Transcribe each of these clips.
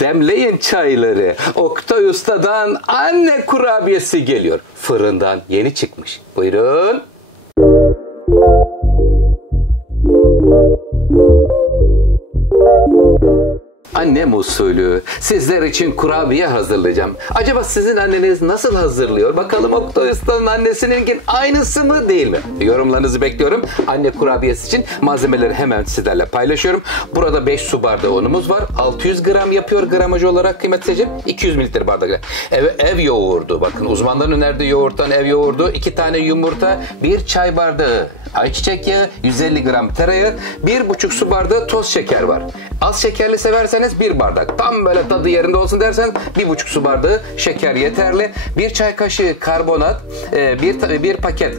Demleyin çayları. Oktay Usta'dan anne kurabiyesi geliyor. Fırından yeni çıkmış. Buyurun. Annem usulü sizler için kurabiye hazırlayacağım. Acaba sizin anneniz nasıl hazırlıyor? Bakalım Oktay Usta'nın annesinin aynısı mı değil mi? Yorumlarınızı bekliyorum. Anne kurabiyesi için malzemeleri hemen sizlerle paylaşıyorum. Burada 5 su bardağı unumuz var. 600 gram yapıyor gramajı olarak kıymetli seyirciler. 200 mililitre bardak. Ev yoğurdu. Bakın uzmanların önerdiği yoğurttan ev yoğurdu. 2 tane yumurta, 1 çay bardağı ayçiçek yağı, 150 gram tereyağı, 1,5 su bardağı toz şeker var. Az şekerli severseniz 1 bardak. Tam böyle tadı yerinde olsun dersen 1,5 su bardağı şeker yeterli. 1 çay kaşığı karbonat, bir paket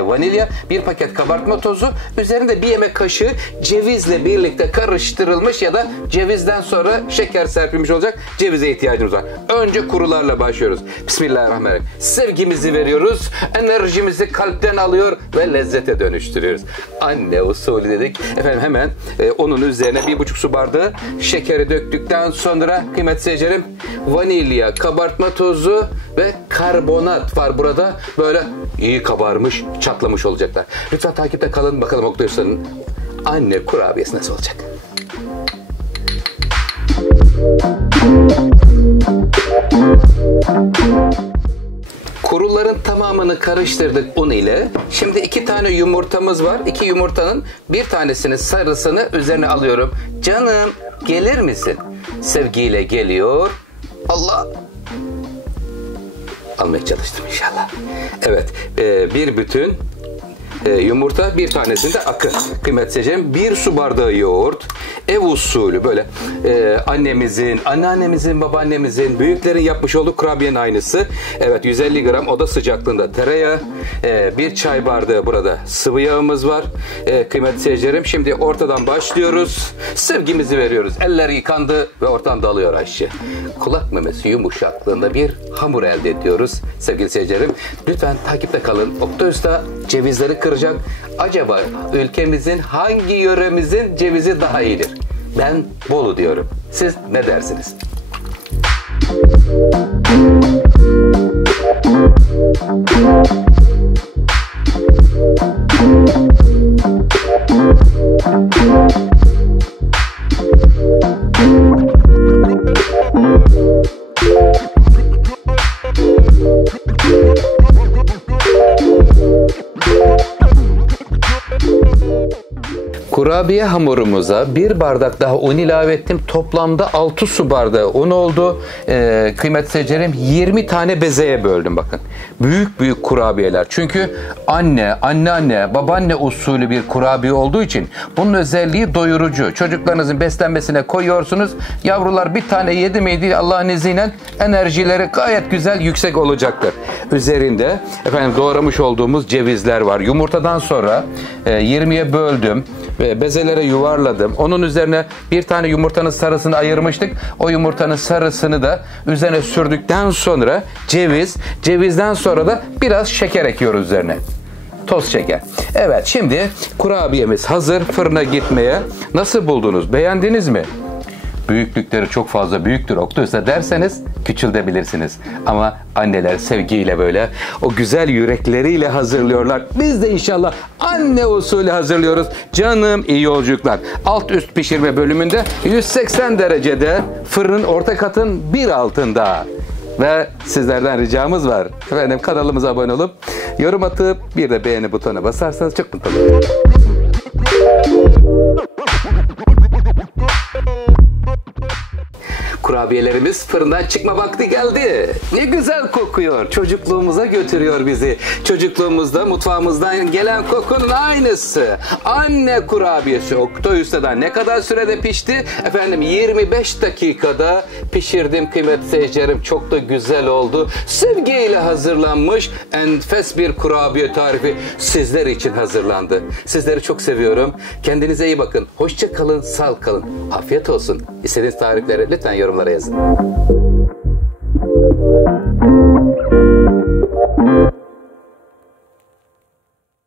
vanilya, 1 paket kabartma tozu, üzerinde 1 yemek kaşığı cevizle birlikte karıştırılmış ya da cevizden sonra şeker serpilmiş olacak cevize ihtiyacımız var. Önce kurularla başlıyoruz. Bismillahirrahmanirrahim. Sevgimizi veriyoruz, enerjimizi kalpten alıyor ve lezzete dönüştürüyoruz. Anne usulü dedik. Efendim hemen onun üzerine 1,5 su bardağı şekeri döktükten sonra kıymetli seyircilerim vanilya, kabartma tozu ve karbonat var burada. Böyle iyi kabarmış, çatlamış olacaklar. Lütfen takipte kalın. Bakalım Oktay Usta'nın anne kurabiyesi nasıl olacak? Kuruların tamamını karıştırdık un ile. Şimdi 2 tane yumurtamız var. 2 yumurtanın bir tanesinin sarısını üzerine alıyorum. Canım gelir misin? Sevgiyle geliyor. Allah! Almaya çalıştım inşallah. Evet. Bir bütün yumurta, bir tanesinde akı. Kıymetli seyircilerim, 1 su bardağı yoğurt. Ev usulü böyle annemizin, anneannemizin, babaannemizin, büyüklerin yapmış olduğu kurabiyenin aynısı. Evet, 150 gram oda sıcaklığında tereyağı, 1 çay bardağı burada sıvı yağımız var. Kıymetli seyircilerim, şimdi ortadan başlıyoruz. Sevgimizi veriyoruz. Eller yıkandı ve ortadan dalıyor Ayşe. Kulak memesi yumuşaklığında bir hamur elde ediyoruz. Sevgili seyircilerim, lütfen takipte kalın. Oktay Usta cevizleri kıracak. Acaba ülkemizin hangi yöremizin cevizi daha iyidir? Ben Bolu diyorum. Siz ne dersiniz? Kurabiye hamurumuza 1 bardak daha un ilave ettim. Toplamda 6 su bardağı un oldu. Kıymetli seyircilerim, 20 tane bezeye böldüm bakın. Büyük büyük kurabiyeler. Çünkü anneanne, babaanne usulü bir kurabiye olduğu için bunun özelliği doyurucu. Çocuklarınızın beslenmesine koyuyorsunuz. Yavrular bir tane yedi miydi Allah'ın izniyle enerjileri gayet güzel yüksek olacaktır. Üzerinde efendim doğramış olduğumuz cevizler var. Yumurtadan sonra 20'ye böldüm ve bezelere yuvarladım. Onun üzerine bir tane yumurtanın sarısını ayırmıştık. O yumurtanın sarısını da üzerine sürdükten sonra cevizden sonra da biraz şeker ekliyoruz üzerine. Toz şeker. Evet, şimdi kurabiyemiz hazır fırına gitmeye. Nasıl buldunuz? Beğendiniz mi? Büyüklükleri çok fazla büyüktür Oktay Usta derseniz küçültebilirsiniz. Ama anneler sevgiyle böyle o güzel yürekleriyle hazırlıyorlar. Biz de inşallah anne usulü hazırlıyoruz. Canım iyi yolculuklar. Alt üst pişirme bölümünde 180 derecede fırının orta katın bir altında. Ve sizlerden ricamız var. Efendim kanalımıza abone olup yorum atıp bir de beğeni butonuna basarsanız çok mutlu olurum. Kurabiyelerimiz fırından çıkma vakti geldi. Ne güzel kokuyor. Çocukluğumuza götürüyor bizi. Çocukluğumuzda mutfağımızdan gelen kokunun aynısı. Anne kurabiyesi Oktay Usta'dan ne kadar sürede pişti? Efendim 25 dakikada pişirdim kıymetli seyircilerim. Çok da güzel oldu. Sevgiyle hazırlanmış enfes bir kurabiye tarifi sizler için hazırlandı. Sizleri çok seviyorum. Kendinize iyi bakın. Hoşça kalın, sağ kalın. Afiyet olsun. İstediğiniz tarifleri lütfen yorumlara yazın.